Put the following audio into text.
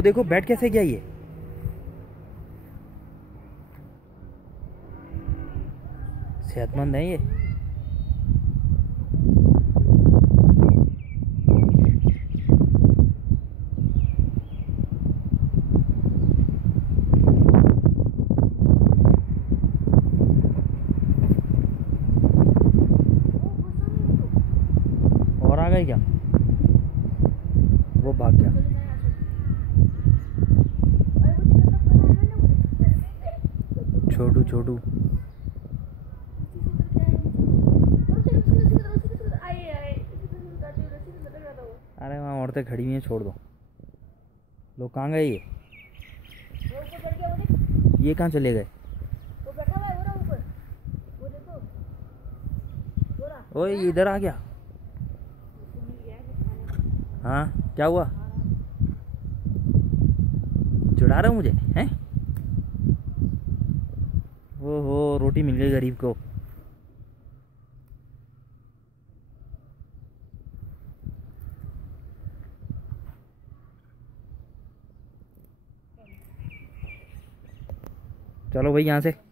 वो देखो बैठ कैसे गया ये। सेहतमंद है ये। और आ गए क्या? वो भाग गया। छोटू छोटू। अरे वहाँ औरतें खड़ी हुई हैं, छोड़ दो। लोग कहाँ गए ये कहाँ चले गए? ओए ये इधर आ गया। हाँ क्या हुआ? चिढ़ा रहे हो मुझे हैं? ओहो रोटी मिल गई गरीब को। चलो भाई यहाँ से।